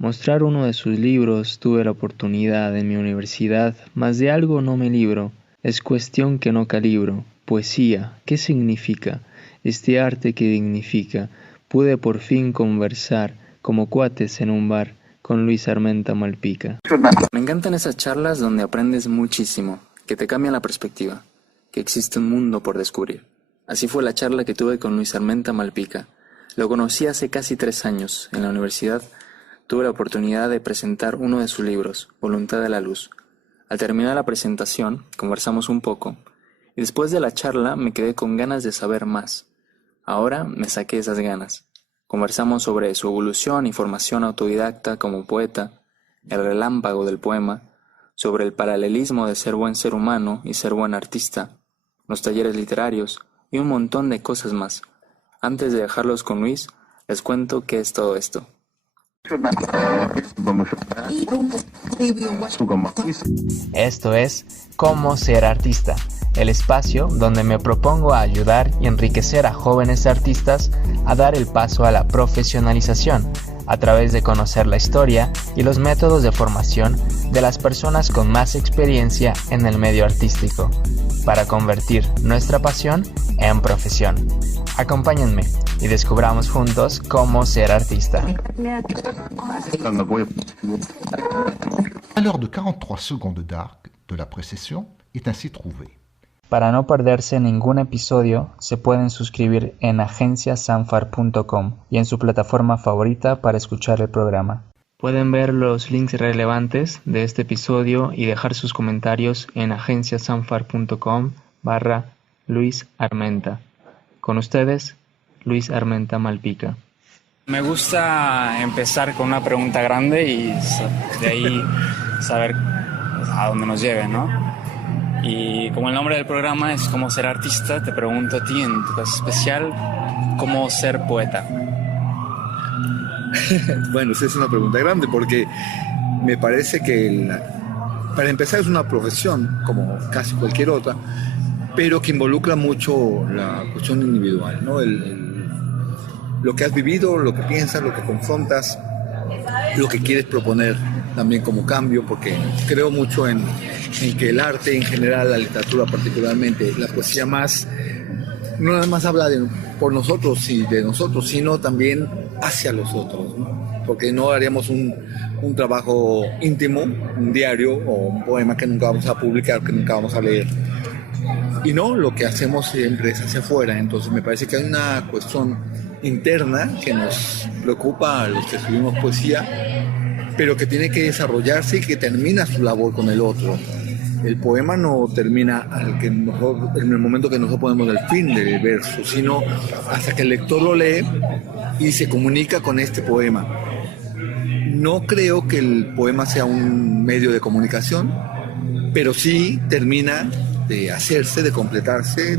Mostrar uno de sus libros tuve la oportunidad en mi universidad, mas de algo no me libro. Es cuestión que no calibro. Poesía, ¿qué significa? Este arte que dignifica. Pude por fin conversar, como cuates en un bar, con Luis Armenta Malpica. Me encantan esas charlas donde aprendes muchísimo, que te cambian la perspectiva, que existe un mundo por descubrir. Así fue la charla que tuve con Luis Armenta Malpica. Lo conocí hace casi 3 años, en la universidad. Tuve la oportunidad de presentar uno de sus libros, Voluntad de la Luz. Al terminar la presentación, conversamos un poco, y después de la charla me quedé con ganas de saber más. Ahora me saqué esas ganas. Conversamos sobre su evolución y formación autodidacta como poeta, el relámpago del poema, sobre el paralelismo de ser buen ser humano y ser buen artista, los talleres literarios y un montón de cosas más. Antes de dejarlos con Luis, les cuento qué es todo esto. Esto es Cómo ser artista, el espacio donde me propongo a ayudar y enriquecer a jóvenes artistas a dar el paso a la profesionalización, a través de conocer la historia y los métodos de formación de las personas con más experiencia en el medio artístico, para convertir nuestra pasión en profesión. Acompáñenme y descubramos juntos cómo ser artista. À l'heure de 43 secondes d'arc de la précession est ainsi trouvée. Para no perderse ningún episodio, se pueden suscribir en agenciasanfar.com y en su plataforma favorita para escuchar el programa. Pueden ver los links relevantes de este episodio y dejar sus comentarios en agenciasanfar.com/Luis Armenta. Con ustedes, Luis Armenta Malpica. Me gusta empezar con una pregunta grande y de ahí saber a dónde nos lleve, ¿no? Y como el nombre del programa es Cómo ser artista, te pregunto a ti, en tu caso especial, ¿cómo ser poeta? Bueno, esa es una pregunta grande porque me parece que para empezar es una profesión como casi cualquier otra, pero que involucra mucho la cuestión individual, ¿no? Lo que has vivido, lo que piensas, lo que confrontas, lo que quieres proponer también como cambio, porque creo mucho en que el arte en general, la literatura particularmente, la poesía más, no nada más habla por nosotros y de nosotros, sino también hacia los otros, ¿no? Porque no haríamos un trabajo íntimo, un diario o un poema que nunca vamos a publicar, que nunca vamos a leer. Y no, lo que hacemos siempre es hacia afuera. Entonces me parece que hay una cuestión interna que nos preocupa a los que escribimos poesía, pero que tiene que desarrollarse y que termina su labor con el otro. El poema no termina en el momento que nosotros ponemos el fin del verso, sino hasta que el lector lo lee y se comunica con este poema. No creo que el poema sea un medio de comunicación, pero sí termina de hacerse, de completarse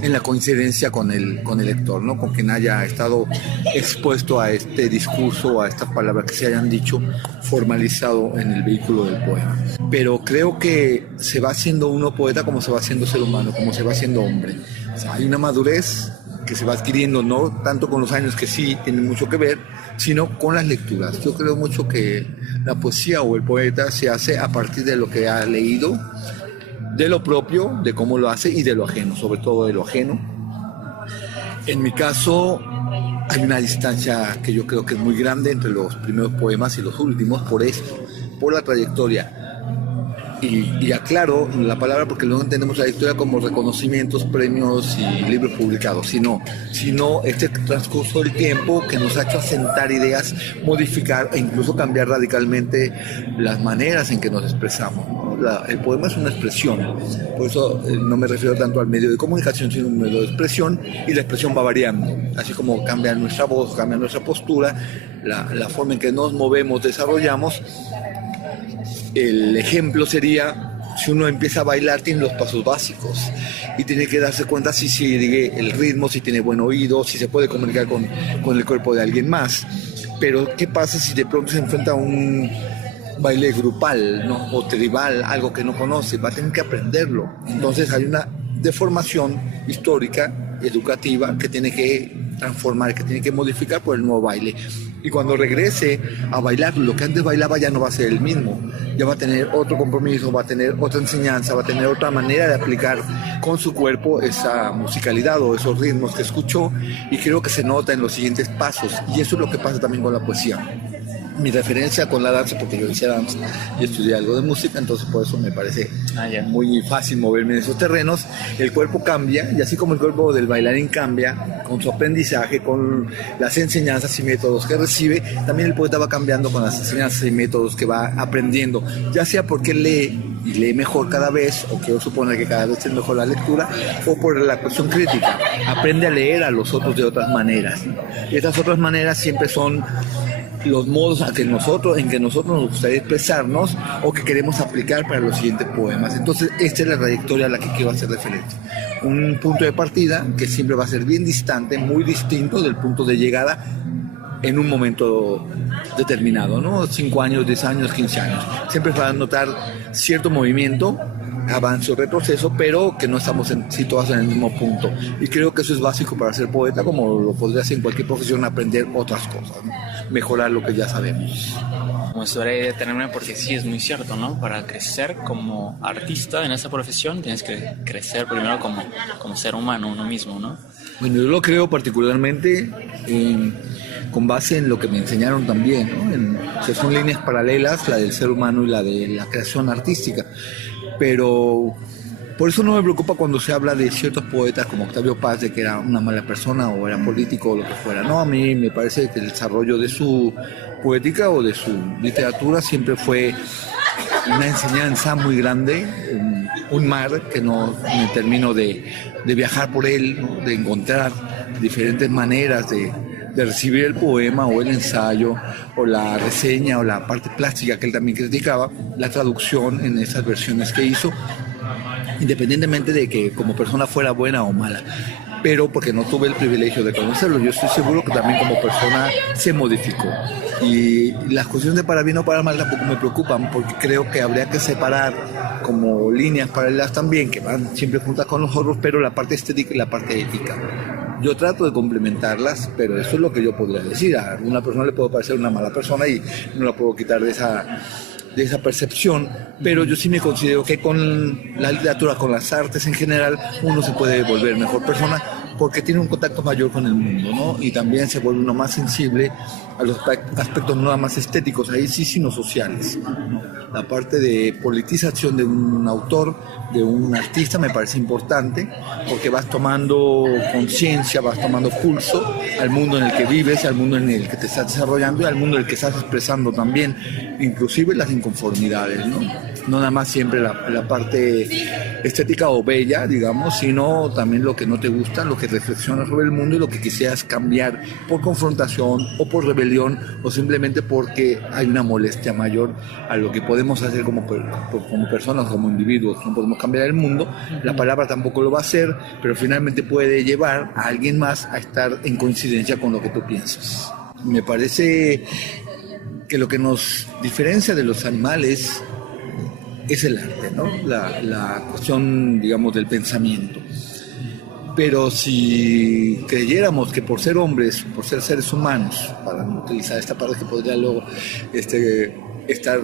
en la coincidencia con el lector, ¿no? Con quien haya estado expuesto a este discurso, a estas palabras que se hayan dicho, formalizado en el vehículo del poema. Pero creo que se va haciendo uno poeta como se va haciendo ser humano, como se va haciendo hombre. O sea, hay una madurez que se va adquiriendo, no tanto con los años, que sí tienen mucho que ver, sino con las lecturas. Yo creo mucho que la poesía o el poeta se hace a partir de lo que ha leído, de lo propio, de cómo lo hace y de lo ajeno, sobre todo de lo ajeno. En mi caso, hay una distancia que yo creo que es muy grande entre los primeros poemas y los últimos, por esto, por la trayectoria. Y aclaro la palabra porque luego entendemos la trayectoria como reconocimientos, premios y libros publicados, sino este transcurso del tiempo que nos ha hecho asentar ideas, modificar e incluso cambiar radicalmente las maneras en que nos expresamos. El poema es una expresión, por eso no me refiero tanto al medio de comunicación, sino a un medio de expresión, y la expresión va variando, así como cambia nuestra voz, cambia nuestra postura, la forma en que nos movemos, desarrollamos. El ejemplo sería, si uno empieza a bailar, tiene los pasos básicos y tiene que darse cuenta si sigue el ritmo, si tiene buen oído, si se puede comunicar con el cuerpo de alguien más. Pero ¿qué pasa si de pronto se enfrenta a un baile grupal, ¿no? O tribal, algo que no conoce? Va a tener que aprenderlo. Entonces hay una deformación histórica, educativa, que tiene que transformar, que tiene que modificar por el nuevo baile. Y cuando regrese a bailar, lo que antes bailaba ya no va a ser el mismo. Ya va a tener otro compromiso, va a tener otra enseñanza, va a tener otra manera de aplicar con su cuerpo esa musicalidad o esos ritmos que escuchó, y creo que se nota en los siguientes pasos. Y eso es lo que pasa también con la poesía. Mi referencia con la danza, porque yo hice danza y estudié algo de música, entonces por eso me parece muy fácil moverme en esos terrenos. El cuerpo cambia, y así como el cuerpo del bailarín cambia con su aprendizaje, con las enseñanzas y métodos que recibe, también el poeta va cambiando con las enseñanzas y métodos que va aprendiendo, ya sea porque lee y lee mejor cada vez, o quiero suponer que cada vez es mejor la lectura, o por la cuestión crítica, aprende a leer a los otros de otras maneras. Y estas otras maneras siempre son los modos en que nosotros nos gustaría expresarnos o que queremos aplicar para los siguientes poemas. Entonces, esta es la trayectoria a la que quiero hacer referencia. Un punto de partida que siempre va a ser bien distante, muy distinto del punto de llegada en un momento determinado, ¿no? 5 años, 10 años, 15 años. Siempre va a notar cierto movimiento, avance o retroceso, pero que no estamos situados en el mismo punto. Y creo que eso es básico para ser poeta, como lo podría hacer en cualquier profesión, aprender otras cosas, ¿no? Mejorar lo que ya sabemos. Me gustaría detenerme porque sí es muy cierto, ¿no? Para crecer como artista en esa profesión tienes que crecer primero como ser humano, uno mismo, ¿no? Bueno, yo lo creo particularmente con base en lo que me enseñaron también, ¿no? Que son líneas paralelas, la del ser humano y la de la creación artística. Pero por eso no me preocupa cuando se habla de ciertos poetas como Octavio Paz, de que era una mala persona o era político o lo que fuera. No, a mí me parece que el desarrollo de su poética o de su literatura siempre fue una enseñanza muy grande, un mar que no me termino de viajar por él, ¿no? De encontrar diferentes maneras de recibir el poema o el ensayo o la reseña o la parte plástica que él también criticaba, la traducción en esas versiones que hizo, independientemente de que como persona fuera buena o mala, pero porque no tuve el privilegio de conocerlo. Yo estoy seguro que también como persona se modificó, y las cuestiones de para bien o para mal tampoco me preocupan, porque creo que habría que separar como líneas paralelas también, que van siempre juntas con los otros, pero la parte estética y la parte ética. Yo trato de complementarlas, pero eso es lo que yo podría decir. A una persona le puedo parecer una mala persona y no la puedo quitar de esa percepción, pero yo sí me considero que con la literatura, con las artes en general, uno se puede volver mejor persona porque tiene un contacto mayor con el mundo, ¿no? Y también se vuelve uno más sensible a los aspectos no nada más estéticos, ahí sí, sino sociales, ¿no? La parte de politización de un autor, de un artista, me parece importante, porque vas tomando conciencia, vas tomando pulso al mundo en el que vives, al mundo en el que te estás desarrollando y al mundo en el que estás expresando también, inclusive las inconformidades, ¿no? No nada más siempre la parte estética o bella, digamos, sino también lo que no te gusta, lo que reflexionas sobre el mundo y lo que quisieras cambiar por confrontación o por rebelión o simplemente porque hay una molestia mayor a lo que podemos hacer como personas, como individuos. No podemos cambiar el mundo, la palabra tampoco lo va a hacer, pero finalmente puede llevar a alguien más a estar en coincidencia con lo que tú piensas. Me parece que lo que nos diferencia de los animales es el arte, ¿no? La cuestión, digamos, del pensamiento. Pero si creyéramos que por ser hombres, por ser seres humanos, para no utilizar esta parte que podría luego estar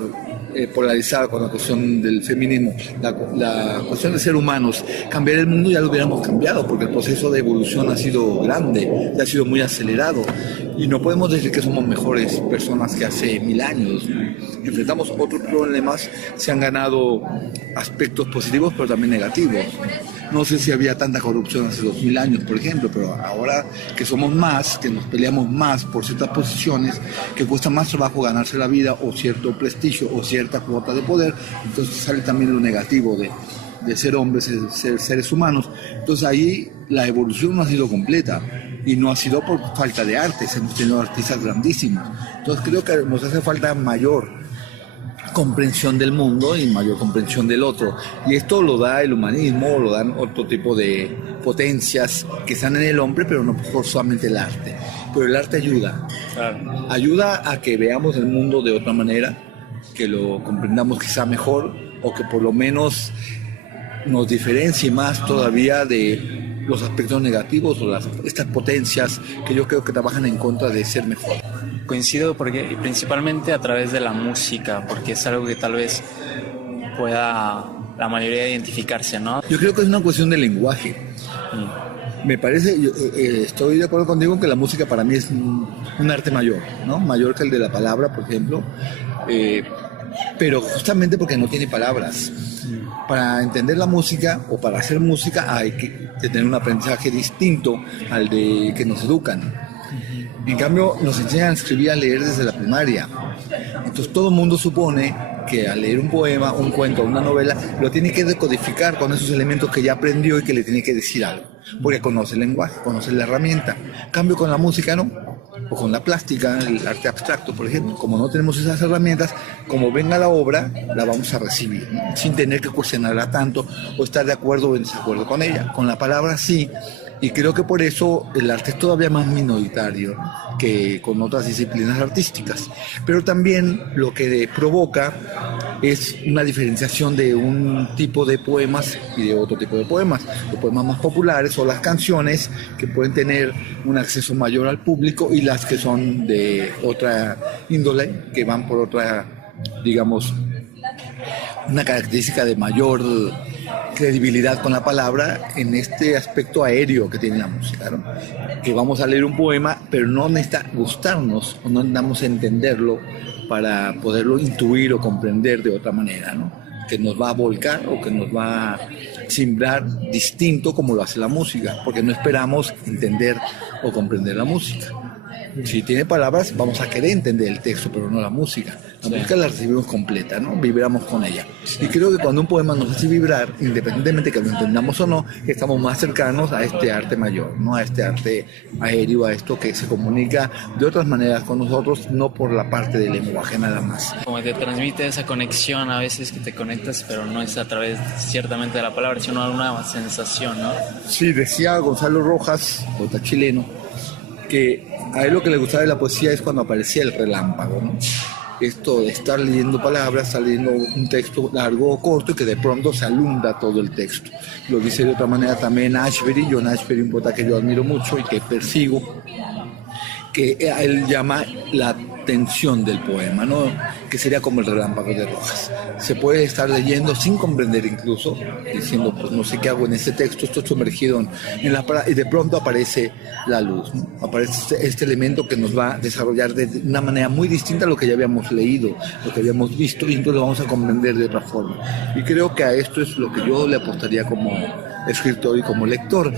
polarizada con la cuestión del feminismo, la cuestión de ser humanos, cambiar el mundo ya lo hubiéramos cambiado, porque el proceso de evolución ha sido grande, ya ha sido muy acelerado, y no podemos decir que somos mejores personas que hace 1000 años. Enfrentamos otros problemas, se han ganado aspectos positivos, pero también negativos. No sé si había tanta corrupción hace 2000 años, por ejemplo, pero ahora que somos más, que nos peleamos más por ciertas posiciones, que cuesta más trabajo ganarse la vida o cierto prestigio o cierta cuota de poder, entonces sale también lo negativo de ser hombres, ser seres humanos. Entonces ahí la evolución no ha sido completa y no ha sido por falta de artes, hemos tenido artistas grandísimos. Entonces creo que nos hace falta mayor comprensión del mundo y mayor comprensión del otro, y esto lo da el humanismo, lo dan otro tipo de potencias que están en el hombre, pero no forzosamente el arte. Pero el arte ayuda, claro. Ayuda a que veamos el mundo de otra manera, que lo comprendamos quizá mejor, o que por lo menos nos diferencie más todavía de los aspectos negativos o estas potencias que yo creo que trabajan en contra de ser mejor. Coincido porque principalmente a través de la música, porque es algo que tal vez pueda la mayoría identificarse, ¿no? Yo creo que es una cuestión de lenguaje. Me parece, estoy de acuerdo contigo que la música para mí es un arte mayor, ¿no? Mayor que el de la palabra, por ejemplo. Pero justamente porque no tiene palabras. Para entender la música o para hacer música hay que tener un aprendizaje distinto al de que nos educan. En cambio, nos enseñan a escribir y a leer desde la primaria. Entonces todo el mundo supone que al leer un poema, un cuento, una novela, lo tiene que decodificar con esos elementos que ya aprendió y que le tiene que decir algo. Porque conoce el lenguaje, conoce la herramienta. En cambio, con la música no. O con la plástica, el arte abstracto, por ejemplo. Como no tenemos esas herramientas, como venga la obra, la vamos a recibir, ¿no? Sin tener que cuestionarla tanto o estar de acuerdo o en desacuerdo con ella. Con la palabra sí. Y creo que por eso el arte es todavía más minoritario que con otras disciplinas artísticas. Pero también lo que provoca es una diferenciación de un tipo de poemas y de otro tipo de poemas. Los poemas más populares o las canciones que pueden tener un acceso mayor al público y las que son de otra índole, que van por otra, digamos, una característica de mayor credibilidad con la palabra en este aspecto aéreo que tiene la música, ¿no? Que vamos a leer un poema, pero no necesita gustarnos o no necesitamos entenderlo para poderlo intuir o comprender de otra manera, ¿no? Que nos va a volcar o que nos va a simbrar distinto como lo hace la música, porque no esperamos entender o comprender la música. Si tiene palabras, vamos a querer entender el texto, pero no la música. La música la recibimos completa, ¿no? Vibramos con ella. Y creo que cuando un poema nos hace vibrar, independientemente que lo entendamos o no, estamos más cercanos a este arte mayor, ¿no? A este arte aéreo, a esto que se comunica de otras maneras con nosotros, no por la parte del lenguaje nada más. Como te transmite esa conexión a veces que te conectas, pero no es a través ciertamente de la palabra, sino una sensación, ¿no? Sí, decía Gonzalo Rojas, poeta chileno, que a él lo que le gustaba de la poesía es cuando aparecía el relámpago, ¿no? Esto de estar leyendo palabras, estar leyendo un texto largo o corto y que de pronto se alumbra todo el texto. Lo dice de otra manera también Ashbery, John Ashbery, un poeta que yo admiro mucho y que persigo, que él llama la tensión del poema, ¿no? Que sería como el relámpago de Rojas. Se puede estar leyendo sin comprender incluso, diciendo, pues no sé qué hago en este texto, estoy sumergido en la palabra, y de pronto aparece la luz, ¿no? Aparece este elemento que nos va a desarrollar de una manera muy distinta a lo que ya habíamos leído, lo que habíamos visto, y entonces lo vamos a comprender de otra forma. Y creo que a esto es lo que yo le apostaría como escritor y como lector.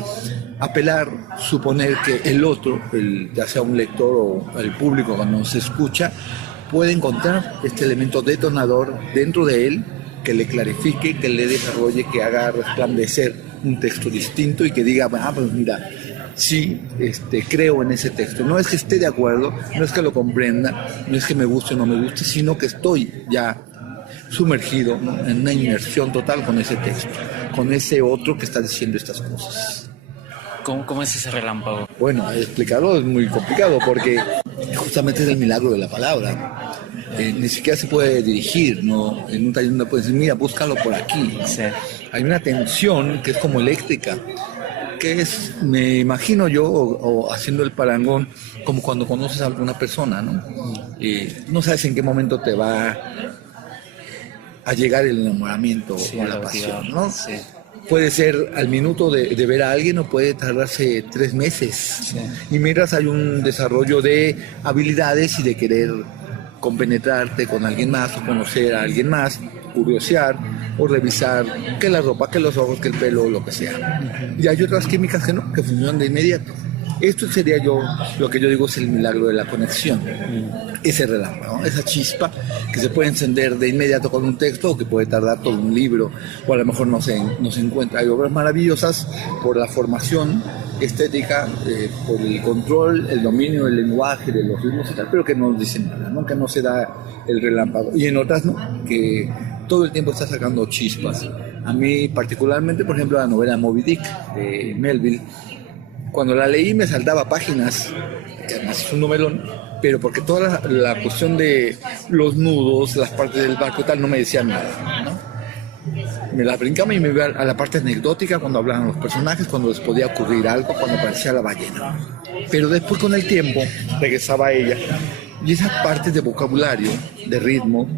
Apelar, suponer que el otro, ya sea un lector o el público cuando nos escucha, puede encontrar este elemento detonador dentro de él que le clarifique, que le desarrolle, que haga resplandecer un texto distinto y que diga, pues mira, sí, creo en ese texto. No es que esté de acuerdo, no es que lo comprenda, no es que me guste o no me guste, sino que estoy ya sumergido, ¿no?, en una inmersión total con ese texto, con ese otro que está diciendo estas cosas. ¿Cómo es ese relámpago? Bueno, explicarlo es muy complicado porque justamente es el milagro de la palabra. Ni siquiera se puede dirigir, ¿no? En un taller no puedes decir, mira, búscalo por aquí, ¿no? Sí. Hay una tensión que es como eléctrica, que es, me imagino yo, o haciendo el parangón, como cuando conoces a alguna persona, ¿no? No sabes en qué momento te va a llegar el enamoramiento o la pasión, ¿no? Sí. Puede ser al minuto de ver a alguien o puede tardarse 3 meses. Sí. Y mientras hay un desarrollo de habilidades y de querer compenetrarte con alguien más o conocer a alguien más, curiosear o revisar que la ropa, que los ojos, que el pelo, lo que sea. Y hay otras químicas que no, que funcionan de inmediato. Esto sería lo que yo digo es el milagro de la conexión. Ese relámpago, ¿no? Esa chispa que se puede encender de inmediato con un texto o que puede tardar todo un libro, o a lo mejor no se encuentra. Hay obras maravillosas por la formación estética, por el control, el dominio del lenguaje, de los ritmos y tal, pero que no dicen nada, ¿no? Que no se da el relámpago. Y en otras no, que todo el tiempo está sacando chispas. A mí particularmente, por ejemplo, la novela Moby Dick de Melville, cuando la leí me saltaba páginas, que además es un novelón, pero porque toda la cuestión de los nudos, las partes del barco y tal, no me decían nada, ¿no? Me la brincaba y me iba a la parte anecdótica cuando hablaban los personajes, cuando les podía ocurrir algo, cuando aparecía la ballena. Pero después con el tiempo regresaba a ella Y esas partes de vocabulario, de ritmo,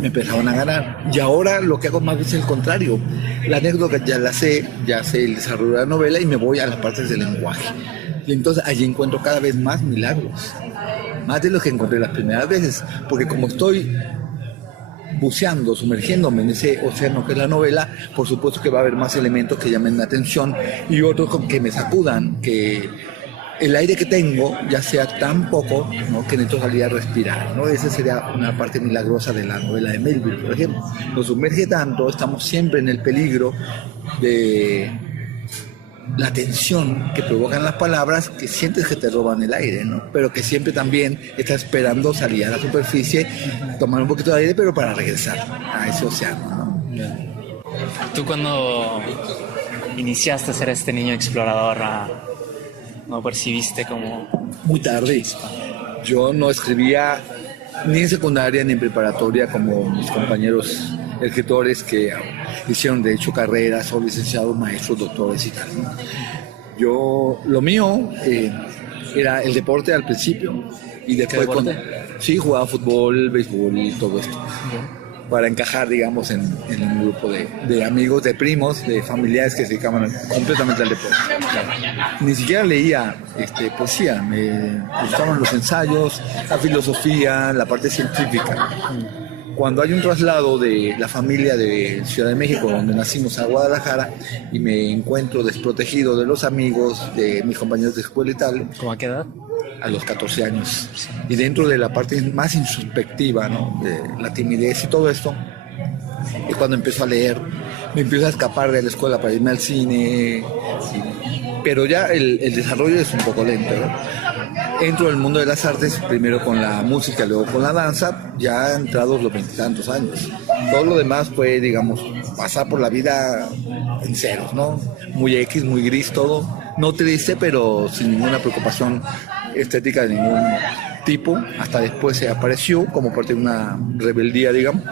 me empezaban a ganar. Y ahora lo que hago más es el contrario. La anécdota ya sé el desarrollo de la novela y me voy a las partes del lenguaje. Y entonces allí encuentro cada vez más milagros, más de los que encontré las primeras veces, porque como estoy buceando, sumergiéndome en ese océano que es la novela, por supuesto que va a haber más elementos que llamen la atención y otros que me sacudan, que el aire que tengo ya sea tan poco, ¿no?, que necesito salir a respirar, ¿no? Esa sería una parte milagrosa de la novela de Melville, por ejemplo. Nos sumerge tanto, estamos siempre en el peligro de la tensión que provocan las palabras, que sientes que te roban el aire, ¿no? Pero que siempre también estás esperando salir a la superficie, tomar un poquito de aire, pero para regresar a ese océano, ¿no? Tú cuando iniciaste a ser este niño explorador, ¿no percibiste como...? Muy tarde. Yo no escribía ni en secundaria ni en preparatoria como mis compañeros escritores que hicieron de hecho carreras, son licenciados, maestros, doctores y tal, ¿no? Yo, lo mío era el deporte al principio y después sí, jugaba fútbol, béisbol y todo esto. Para encajar, digamos, en un grupo de amigos, de primos, de familiares que se dedicaban completamente al deporte. Ni siquiera leía poesía, me gustaban los ensayos, la filosofía, la parte científica. Cuando hay un traslado de la familia de Ciudad de México, donde nacimos, a Guadalajara, y me encuentro desprotegido de los amigos, de mis compañeros de escuela y tal. ¿Cómo a qué edad? A los 14 años. Y dentro de la parte más introspectiva, ¿no?, de la timidez y todo esto, es cuando empiezo a leer, me empiezo a escapar de la escuela para irme al cine, pero ya el desarrollo es un poco lento, ¿no? Entro en el mundo de las artes, primero con la música, luego con la danza, ya entrados los 20 y tantos años. Todo lo demás fue, digamos, pasar por la vida en ceros, ¿no? Muy X, muy gris todo, no triste, pero sin ninguna preocupación estética de ningún tipo. Hasta después se apareció como parte de una rebeldía, digamos.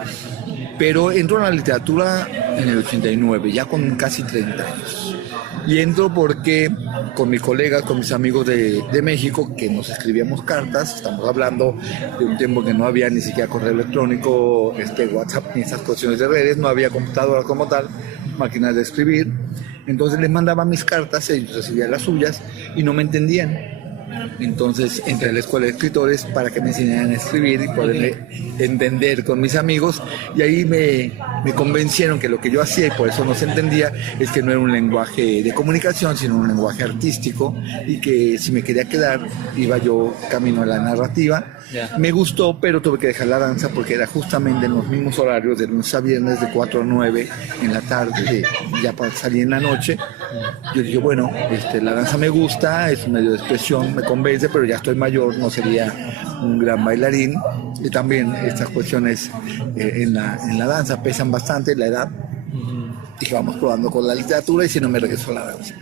Pero entro en la literatura en el 89, ya con casi 30 años. Y entro porque con mis colegas, con mis amigos de México, que nos escribíamos cartas, estamos hablando de un tiempo que no había ni siquiera correo electrónico, WhatsApp, ni esas cuestiones de redes, no había computadora como tal, máquinas de escribir. Entonces les mandaba mis cartas, ellos recibían las suyas y no me entendían. Entonces entré a la escuela de escritores para que me enseñaran a escribir y poder entender con mis amigos, y ahí me convencieron que lo que yo hacía, y por eso no se entendía, es que no era un lenguaje de comunicación, sino un lenguaje artístico, y que si me quería quedar iba yo camino a la narrativa. Me gustó, pero tuve que dejar la danza porque era justamente en los mismos horarios, de lunes a viernes, de 4 a 9 en la tarde, ya para salir en la noche. Yo dije, bueno, la danza me gusta, es un medio de expresión, me convence, pero ya estoy mayor, no sería un gran bailarín. Y también estas cuestiones en la danza pesan bastante, la edad. Dije, vamos probando con la literatura, y si no, me regreso a la danza.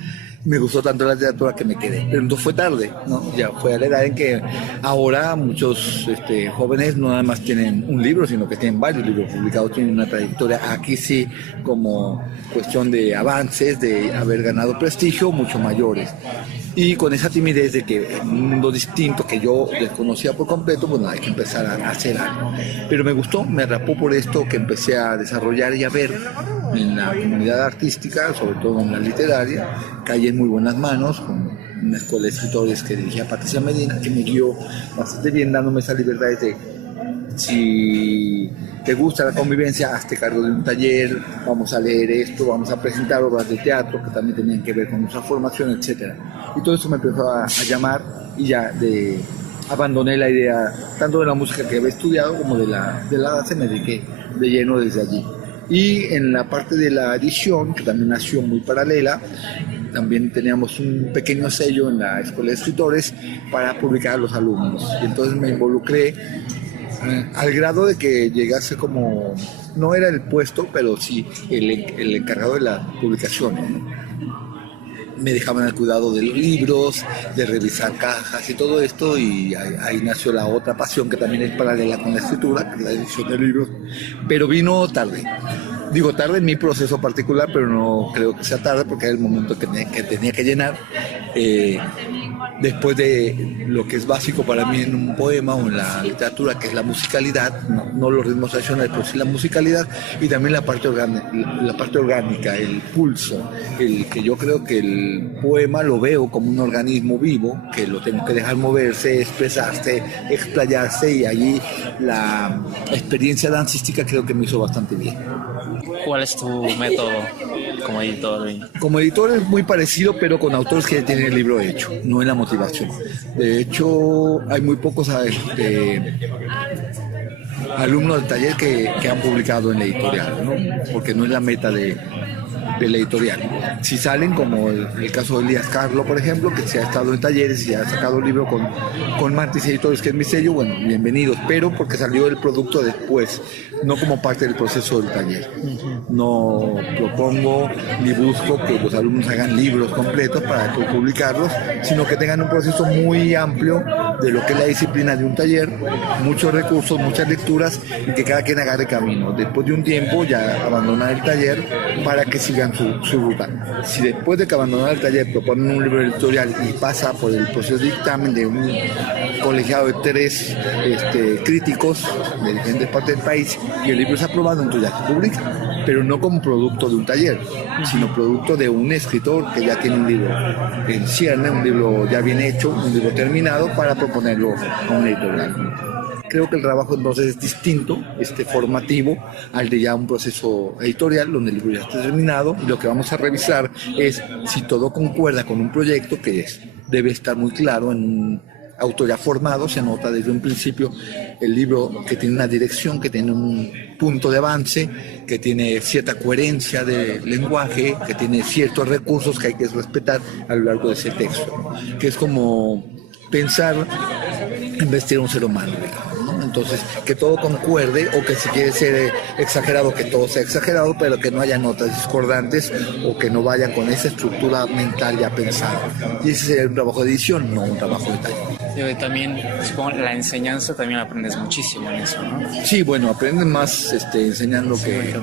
Me gustó tanto la literatura que me quedé, pero no fue tarde, ¿no? Ya fue a la edad en que ahora muchos jóvenes no nada más tienen un libro, sino que tienen varios libros publicados, tienen una trayectoria, aquí sí, como cuestión de avances, de haber ganado prestigio, mucho mayores. Y con esa timidez de que en un mundo distinto que yo desconocía por completo, pues nada, hay que empezar a hacer algo. Pero me gustó, me atrapó por esto que empecé a desarrollar y a ver en la comunidad artística, sobre todo en la literaria. Caí en muy buenas manos, con una escuela de escritores que dirigía Patricia Medina, que me guió bastante bien, dándome esa libertad de, si te gusta la convivencia, hazte cargo de un taller, vamos a leer esto, vamos a presentar obras de teatro que también tenían que ver con nuestra formación, etc. Y todo eso me empezó a llamar, y ya abandoné la idea tanto de la música que había estudiado como de la danza, me dediqué de lleno desde allí. Y en la parte de la edición, que también nació muy paralela, también teníamos un pequeño sello en la escuela de escritores para publicar a los alumnos. Y entonces me involucré al grado de que llegase como, no era el puesto, pero sí el encargado de las publicaciones, ¿no? Me dejaban al cuidado de los libros, de revisar cajas y todo esto, y ahí nació la otra pasión que también es paralela con la escritura, que es la edición de libros, pero vino tarde. Digo tarde en mi proceso particular, pero no creo que sea tarde porque era el momento que tenía que llenar. Después de lo que es básico para mí en un poema o en la literatura, que es la musicalidad, no los ritmos tradicionales, pero sí la musicalidad, y también la parte orgánica, el pulso, el que yo creo que el poema lo veo como un organismo vivo, que lo tengo que dejar moverse, expresarse, explayarse, y allí la experiencia dancística creo que me hizo bastante bien. ¿Cuál es tu método como editor? Como editor es muy parecido, pero con autores que ya tienen el libro hecho, no en la motivación. De hecho, hay muy pocos alumnos del taller que han publicado en la editorial, ¿no? Porque no es la meta de la editorial. Si salen, como el caso de Elías Carlo, por ejemplo, que se ha estado en talleres y ha sacado el libro con Mantis Editores, que es mi sello, bueno, bienvenidos, pero porque salió el producto después, no como parte del proceso del taller. No propongo ni busco que los alumnos hagan libros completos para publicarlos, sino que tengan un proceso muy amplio de lo que es la disciplina de un taller, muchos recursos, muchas lecturas, y que cada quien agarre camino. Después de un tiempo ya abandonar el taller para que sigan su ruta. Si después de que abandonar el taller proponen un libro editorial y pasa por el proceso de dictamen de un colegiado de 3 críticos de diferentes partes del país y el libro es aprobado, entonces ya se publica, pero no como producto de un taller, sino producto de un escritor que ya tiene un libro en cierne, un libro ya bien hecho, un libro terminado, para proponerlo a un editorial. Creo que el trabajo entonces es distinto, formativo, al de ya un proceso editorial donde el libro ya está terminado, y lo que vamos a revisar es si todo concuerda con un proyecto que debe estar muy claro en un autor ya formado. Se nota desde un principio el libro que tiene una dirección, que tiene un punto de avance, que tiene cierta coherencia de lenguaje, que tiene ciertos recursos que hay que respetar a lo largo de ese texto, que es como pensar en vestir a un ser humano, digamos, ¿no? Entonces, que todo concuerde, o que si quiere ser exagerado, que todo sea exagerado, pero que no haya notas discordantes o que no vayan con esa estructura mental ya pensada. Y ese sería un trabajo de edición, no un trabajo de taller. También, supongo, la enseñanza también aprendes muchísimo en eso, ¿no? Sí, bueno, aprenden más enseñando que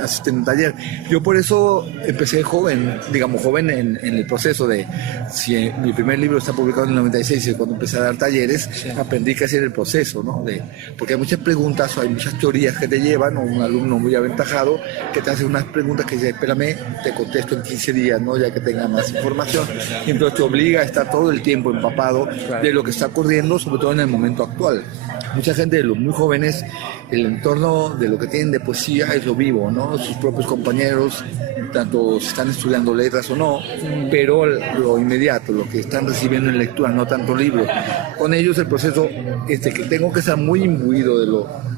asisten a un taller. Yo por eso empecé joven en el proceso de, si mi primer libro está publicado en el 96 y cuando empecé a dar talleres, aprendí que hacer el proceso, ¿no? Porque hay muchas preguntas o hay muchas teorías que te llevan, o un alumno muy aventajado que te hace unas preguntas que dice, espérame, te contesto en 15 días, ¿no? Ya que tenga más información, y entonces te obliga a estar todo el tiempo empapado de lo que está ocurriendo, sobre todo en el momento actual. Mucha gente de los muy jóvenes, el entorno de lo que tienen de poesía es lo vivo, ¿no? Sus propios compañeros, tanto si están estudiando letras o no, pero lo inmediato, lo que están recibiendo en lectura, no tanto libros. Con ellos el proceso, que tengo que estar muy imbuido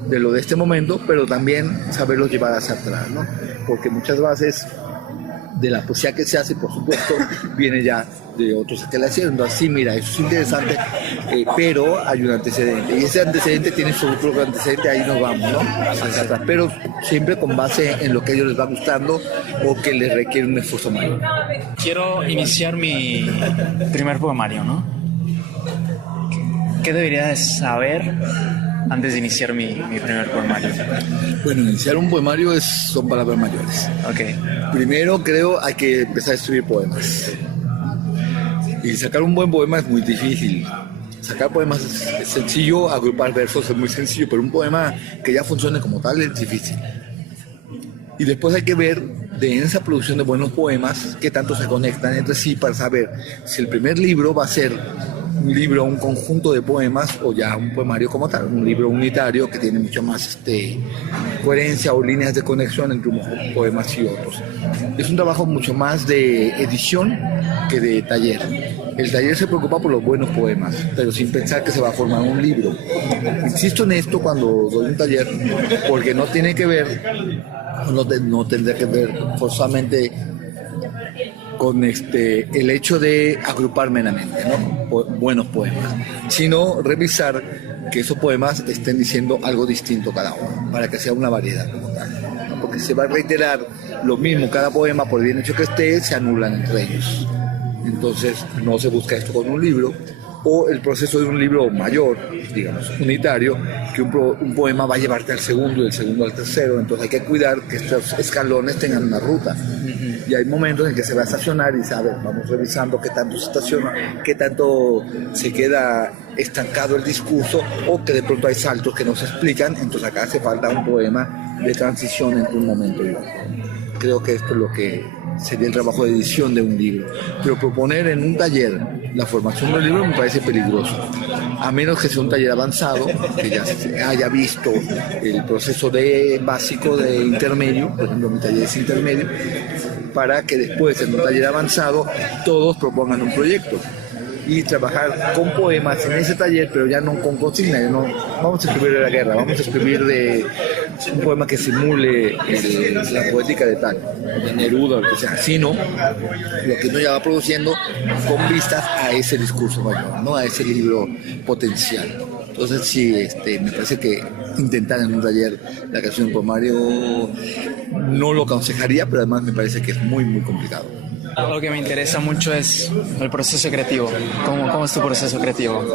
de lo de este momento, pero también saberlo llevar hacia atrás, ¿no? Porque muchas bases de la poesía que se hace, por supuesto, viene ya de otros que la hicieron. Así, mira, eso es interesante, pero hay un antecedente, y ese antecedente tiene su propio antecedente, ahí nos vamos, ¿no? Hacia atrás, pero siempre con base en lo que a ellos les va gustando o que les requiere un esfuerzo mayor. Quiero iniciar mi primer poemario, ¿no? ¿Qué debería de saber antes de iniciar mi primer poemario? Bueno, iniciar un poemario son palabras mayores. Ok. Primero, creo, hay que empezar a escribir poemas. Y sacar un buen poema es muy difícil. Sacar poemas es sencillo, agrupar versos es muy sencillo, pero un poema que ya funcione como tal es difícil. Y después hay que ver, en esa producción de buenos poemas, qué tanto se conectan entre sí para saber si el primer libro va a ser un libro, un conjunto de poemas, o ya un poemario como tal, un libro unitario que tiene mucho más coherencia o líneas de conexión entre unos poemas y otros. Es un trabajo mucho más de edición que de taller. El taller se preocupa por los buenos poemas, pero sin pensar que se va a formar un libro. Insisto en esto cuando doy un taller, porque no tiene que ver, no tendría que ver forzosamente con el hecho de agrupar meramente, ¿no? Buenos poemas, sino revisar que esos poemas estén diciendo algo distinto cada uno, para que sea una variedad como tal, ¿no? Porque se va a reiterar lo mismo cada poema, por bien hecho que esté, se anulan entre ellos. Entonces no se busca esto con un libro, o el proceso de un libro mayor, digamos, unitario, que un poema va a llevarte al segundo y el segundo al tercero, entonces hay que cuidar que estos escalones tengan una ruta. Y hay momentos en que se va a estacionar y sabe, vamos revisando qué tanto se estaciona, qué tanto se queda estancado el discurso, o que de pronto hay saltos que no se explican, entonces acá hace falta un poema de transición entre un momento y otro. Creo que esto es lo que sería el trabajo de edición de un libro. Pero proponer en un taller la formación del libro me parece peligroso, a menos que sea un taller avanzado, que ya se haya visto el proceso básico de intermedio, por ejemplo mi taller es intermedio, para que después en un taller avanzado todos propongan un proyecto y trabajar con poemas en ese taller, pero ya no con consigna, no vamos a escribir de la guerra, vamos a escribir de un poema que simule la poética de tal, de Neruda o lo que sea, sino lo que uno ya va produciendo con vistas a ese discurso mayor, ¿no? A ese libro potencial. Entonces sí, me parece que intentar en un taller la creación de un poemario no lo aconsejaría, pero además me parece que es muy, muy complicado. Lo que me interesa mucho es el proceso creativo. ¿Cómo es tu proceso creativo?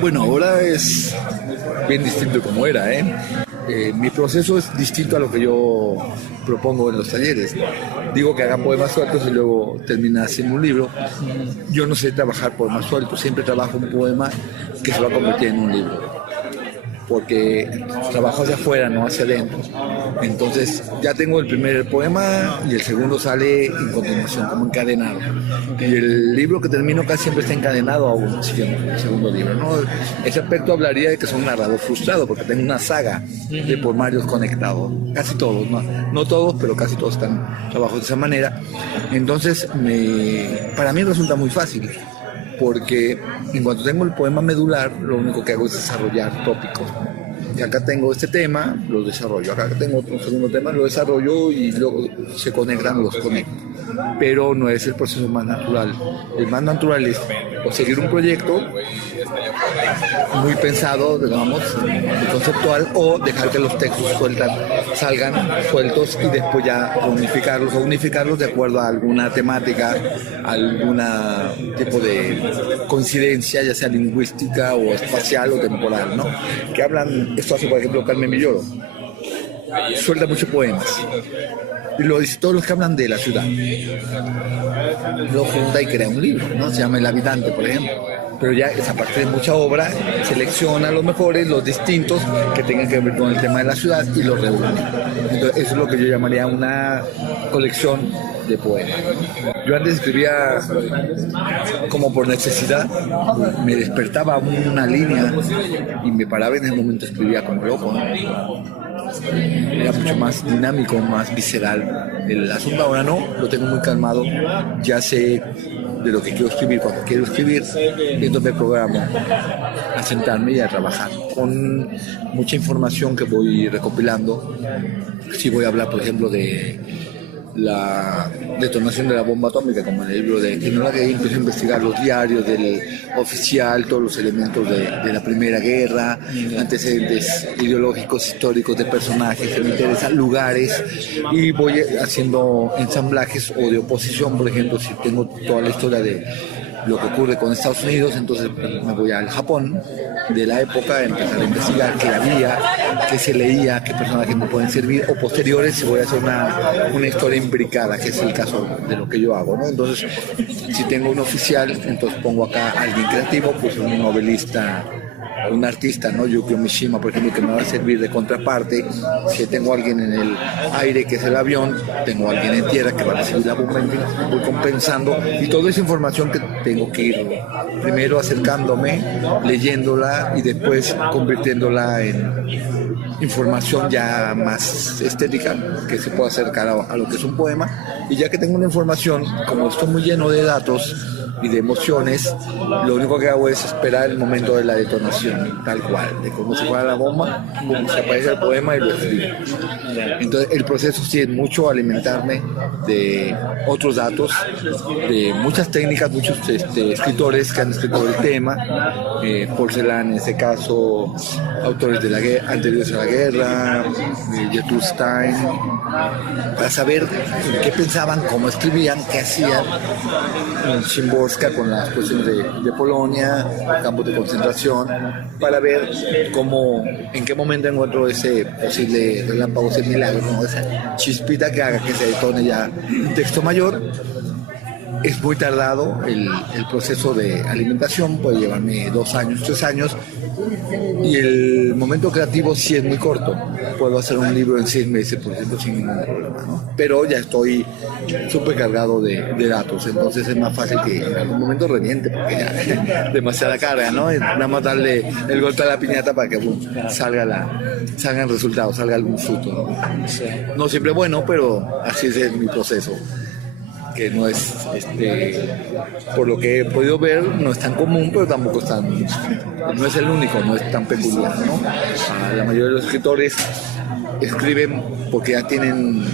Bueno, ahora es bien distinto de como era, mi proceso es distinto a lo que yo propongo en los talleres. Digo que hagan poemas sueltos y luego termina haciendo un libro. Yo no sé trabajar poemas sueltos, siempre trabajo un poema que se va a convertir en un libro, porque trabajo hacia afuera, no hacia adentro. Entonces ya tengo el primer poema y el segundo sale en continuación, como encadenado. Y el libro que termino casi siempre está encadenado a un segundo libro, ¿no? Ese aspecto hablaría de que soy un narrador frustrado, porque tengo una saga de poemarios conectados, casi todos, no todos, pero casi todos están trabajados de esa manera. Entonces para mí resulta muy fácil, porque en cuanto tengo el poema medular, lo único que hago es desarrollar tópicos. Y acá tengo este tema, lo desarrollo. Acá tengo otro segundo tema, lo desarrollo y luego se conectan, los conecto. Pero no es el proceso más natural. El más natural es o seguir un proyecto muy pensado, digamos, conceptual, o dejar que los textos salgan sueltos y después ya unificarlos de acuerdo a alguna temática, algún tipo de coincidencia, ya sea lingüística o espacial o temporal, ¿no? Que hablan, esto hace por ejemplo Carmen Villoro, suelta muchos poemas. Y todos los que hablan de la ciudad lo junta y crea un libro, ¿no? Se llama El Habitante, por ejemplo. Pero ya es a partir de mucha obra, selecciona los mejores, los distintos que tengan que ver con el tema de la ciudad y los reúne. Entonces eso es lo que yo llamaría una colección de poemas. Yo antes escribía como por necesidad, me despertaba una línea y me paraba, en ese momento escribía como loco, ¿no? Era mucho más dinámico, más visceral el asunto. Ahora no, lo tengo muy calmado, ya sé de lo que quiero escribir, cuando quiero escribir, y entonces me programo a sentarme y a trabajar con mucha información que voy recopilando. Si voy a hablar, por ejemplo, de la detonación de la bomba atómica, como en el libro de Enola Gay, empecé a investigar los diarios del oficial, todos los elementos de la Primera Guerra, antecedentes ideológicos, históricos de personajes que me interesan, lugares, y voy haciendo ensamblajes o de oposición. Por ejemplo, si tengo toda la historia de lo que ocurre con Estados Unidos, entonces me voy al Japón de la época a empezar a investigar qué había, qué se leía, qué personajes me pueden servir, o posteriores si voy a hacer una historia imbricada, que es el caso de lo que yo hago, ¿no? Entonces, si tengo un oficial, entonces pongo acá a alguien creativo, pues un novelista, un artista, ¿no? Yukio Mishima, por ejemplo, que me va a servir de contraparte. Si tengo a alguien en el aire, que es el avión, tengo a alguien en tierra que va a recibir la bomba, voy compensando, y toda esa información que tengo que ir primero acercándome, leyéndola y después convirtiéndola en información ya más estética, que se pueda acercar a lo que es un poema. Y ya que tengo una información, como estoy muy lleno de datos y de emociones, lo único que hago es esperar el momento de la detonación, tal cual, de cómo se fuera la bomba, cómo se aparece el poema y lo escribo. Entonces el proceso sí es mucho alimentarme de otros datos, de muchas técnicas, muchos escritores que han escrito el tema, Porcelán en este caso, autores de la guerra, anteriores a la guerra, Gertrude Stein, para saber en qué pensar revisaban cómo escribían, qué hacían en Szymborska con las cuestiones de Polonia, campos de concentración, para ver en qué momento encuentro ese posible relámpago, ese milagro, ¿no? Esa chispita que haga que se detone ya un texto mayor. Es muy tardado el proceso de alimentación, puede llevarme 2 años, 3 años, y el momento creativo sí es muy corto. Puedo hacer un libro en 6 meses, por ejemplo, sin ningún problema, ¿no? Pero ya estoy súper cargado de datos, entonces es más fácil que en algún momento reviente, porque ya demasiada carga, ¿no? Nada más darle el golpe a la piñata para que salgan resultados, salga algún fruto, ¿no? No siempre bueno, pero así es mi proceso, que no es, por lo que he podido ver, no es tan común, pero tampoco no es el único, no es tan peculiar, ¿no? La mayoría de los escritores escriben porque ya tienen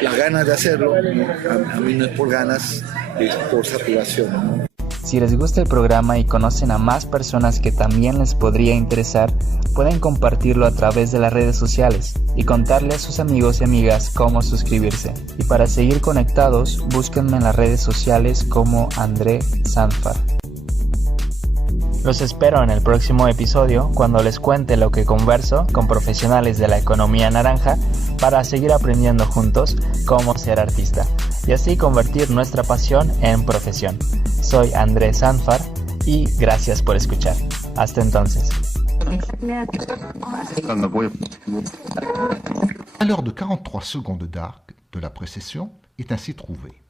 las ganas de hacerlo. A mí no es por ganas, es por saturación, ¿no? Si les gusta el programa y conocen a más personas que también les podría interesar, pueden compartirlo a través de las redes sociales y contarle a sus amigos y amigas cómo suscribirse. Y para seguir conectados, búsquenme en las redes sociales como André Sanfar. Los espero en el próximo episodio cuando les cuente lo que converso con profesionales de la economía naranja para seguir aprendiendo juntos cómo ser artista y así convertir nuestra pasión en profesión. Soy André Sanfar y gracias por escuchar. Hasta entonces. À l'heure de 43 secondes d'arc de la précession est ainsi trouvée.